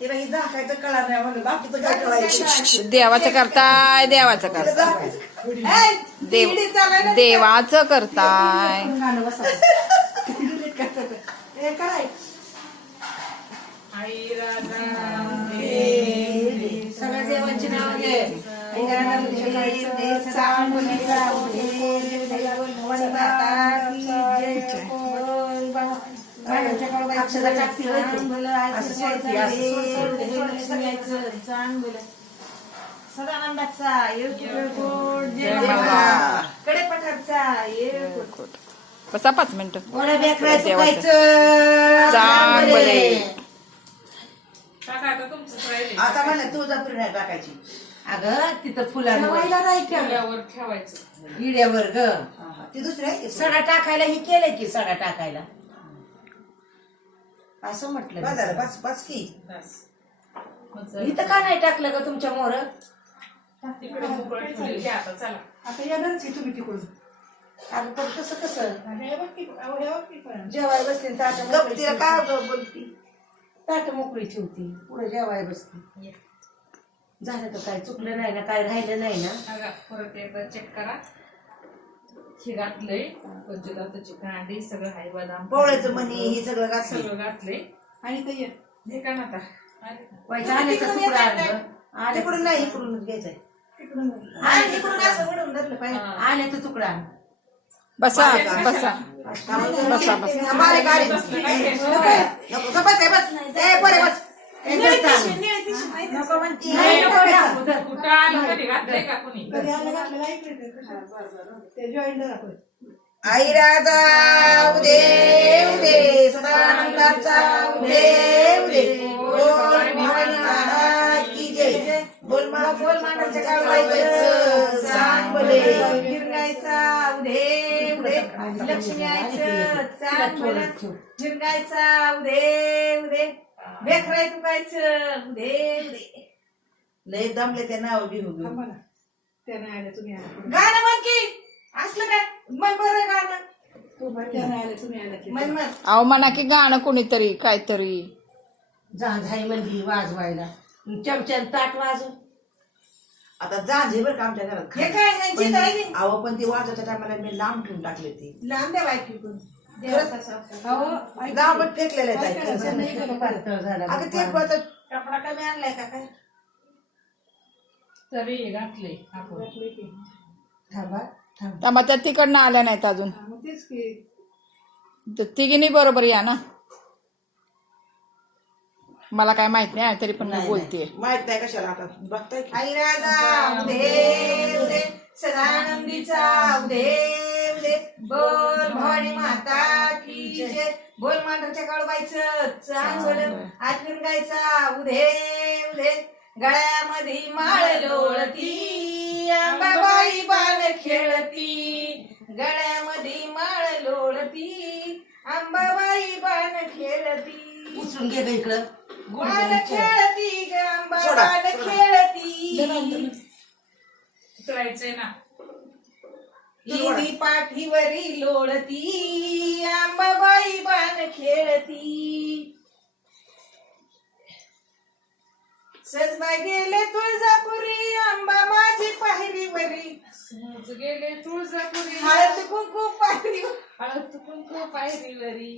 तिला ही झाकायचं कळणार नाही म्हणलं बाकीचं काय कळायचं देवाचं करताय देवाचं तिला करताय झाकायचं देव चालायला देवाचं करताय. हे काय सगळ्या देवांची नाव घे अक्षरा टाकतील असं सोडती, असं सोडती. सदानंदाचा कडे पठारचा बसा पाच मिनिटं. आता म्हणलं तुळजापूर नाही टाकायची. अगं तिथं फुलांवर. नाही ठेवायचं. इड्यावर ग. ती की सडा टाकायला ही केलंय की सडा टाकायला? असं म्हटलं पाच पाच की. इथं का नाही टाकलं ग तुमच्या मोर तिकडे मोकळं ठेवलेलं घ्या आता चला. आता येणारच की तुम्ही तिकडून. अगं पण कसं? कसं हे बघ की अहो, हे बघ की पण. जेवाय बसली ताट गप तिला काय होतं बोलती? ताट मोकळी ठेवती पुढे जेवाय बसती. झालं तर काय चुकलं नाही ना काय राहिलं नाही ना? बघा, परत एकदा चेक करा. हे घातलंय कांडी सगळं हाय बदाम पोळ्याचं मनी हे सगळं घातलं सगळं घातलंय आणि ते ये हे का ना आता अरे, व्हायचं आल्याचा तुकडा आणलं तिकडून नाही इकडूनच घ्यायचंय तिकडून. आणि तिकडून असं उडून धरलं पाहिजे आल्याचा तुकडा आण. बसा बसा बसा बसा बारीक आली नको गप्प बस, बस ए पोरे बस आई राजा उदे उदे सदानंदाचा उदे उदे. बोल भवानी माता की जय. बोल मा बोल मानाच्या काढवायचं सांग बोले. गिरगायचा उदे उदे. लक्ष्मी आईचं चांग बोलत. गिरगायचा उदे उदे. बेखराय तुकायचं उदे उदे लय दमले ते नाव घेऊन थांबा ना. ते नाही आले तुम्ही आले पुढे. गाणं म्हण की. असलं काय? मन बरं गाणं. तू म्हण, ते नाही आले तुम्ही आले की. मन म्हण. अहो म्हणा की गाणं कोणीतरी काहीतरी. झांझाई म्हणजे वाजवायला. चमच्यान ताट वाजव. आता जांजे बरं का आमच्या घरात? हे काय ह्यांची पण-. अहो पण ती वाजवच्या टायमाला मी लांब ठेवून टाकले ती लांब द्या बायकी पण अहो, ऐक गाव की. पण फेकलेले काय आहेत करायचं? नाही केलं पाहिजे. पातळ झाला अगं ते कपडा कमी आणलाय का काय? तरी. थांबा त्या तिकडनं आल्या नाहीत अजून. हा, तिघींनी बरोबर या ना. मला काय माहीत नाही तरी पण मी नाही, नाही. माहीत नाही कशाला आता. बघताय की. आई राजा उदे उदे. सदानंदीचा उदे. उदे बोल भवानी माता की जय. बोल मांडरच्या काळबाईचं. चांगलं आत्मीन गायचा. उदे उदे गळ्यामध्ये माळ लोळती. अंबाबाई बाल खेळती. गळ्यामध्ये माळ लोळती. अंबाबाई बाण खेळती. उचलून घे ग इकडं. बाण खेळती ग सोडा, सोडा. खेळती. उचलायचंय ना. हिंदी पाठीवरी लोळती अंबाबाई बाण खेळती. सजबा गेले तुळजापुरी अंबा माझी पायरीवरी. समज गेले तुळजापुरी. हळद कुंकू पायरी. हळद कुंकू पायरीवरी.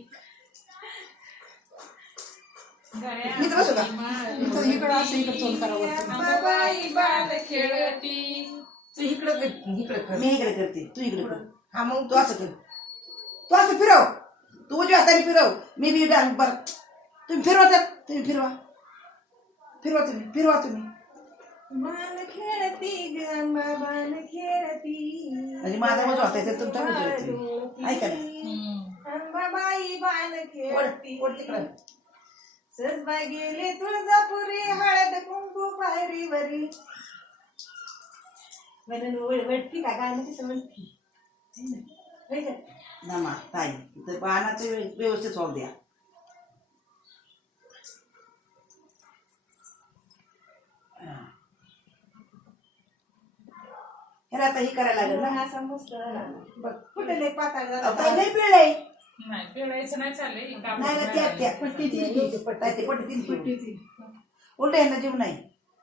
का? इकडं असं इकडं तोंड करावं. अंबाबाई बाल खेळती. तू इकडं कर इकडं कर. मी इकडे करते तू इकडे कर. हा मग तू असं कर. तू असं फिरव. तू उजव्या हाताने फिरव. मी बी डान बर. तुम्ही फिरवा त्यात. तुम्ही फिरवा. फिरवा तुम्ही फिरवा तुम्ही. बाण खेळती ग बाण खेळती. म्हणजे माझा मजा होता त्याच्यात तुमचा मजा होती. ऐका ना. अंबाबाई ओढ खेळती. ओढ तिकडं. सजबा गेले तुळजापुरी हळद कुंकू पायरीवरी. का कसं? नमा ताई तर बाणाचं व्यवस्थित होऊ द्या ह्याला आता ही करायला लागेल ना. बघ कुठे पाताळ पिळलंय नाही पिळायचं नाही चाललंय नाही ना त्या त्या पट्टी पट्टी पट्टी. उलट यांना जीव नाही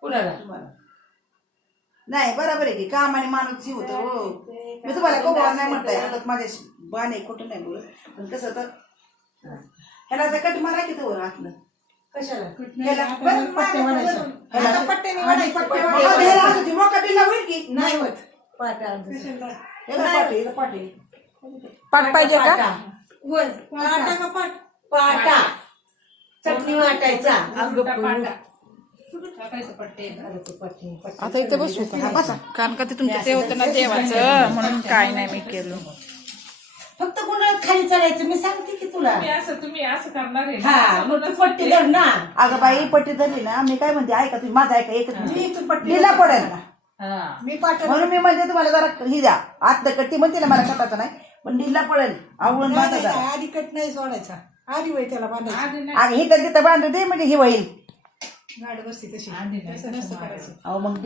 कुणाला तुम्हाला नाही बरोबर आहे की कामाने माणूस जीव होतो हो. मी तुम्हाला कोबा नाही म्हणताय आता माझ्या बाने खोटं नाही बोलत. पण कसं तर ह्याला तर कट मारा की तो आतलं. कशाला? ह्याला बरं, पट्टे म्हणायचं. ह्याला- आणि म्हणायचं. मोका होईल की? नाही होत. पाट्या पाटे पाटे. पाठ पाहिजे का पाटा. होय. पाटा. का पाट? पाटा. चटणी वाटायचा. अगं पाटा टाकायचं पट्टे पट्टी पट्टी आता इथे बसू का? बसा. कारण का ते तुमचं ते होतं ना देवाचं? म्हणून काय नाही मी केलं. फक्त गुंडाळत खाली चढायचं. मी सांगते की तुला. तुम्ही असं तुम्ही असं करणार आहे ना. हा मग तू पट्टी धर ना अगं बाई पट्टी धरली ना मी काय म्हणते ऐका तुम्ही माझं ऐका एकच मी. इथून पट्टी लिहिला पडेल. हा. मी पाठ म्हणून मी म्हणते तुम्हाला जरा ही द्या. आत कट्टी म्हणते ना मला कटाचं नाही पण लिहिला पडेल. आवळून बांधा जरा. आधी कट नाही सोडायचा. आधी वय त्याला बांधायचं. आणि ही तर तिथं बांधू दे म्हणजे ही होईल. गाड बसते तशी तसं नसतं करायचं. अहो मग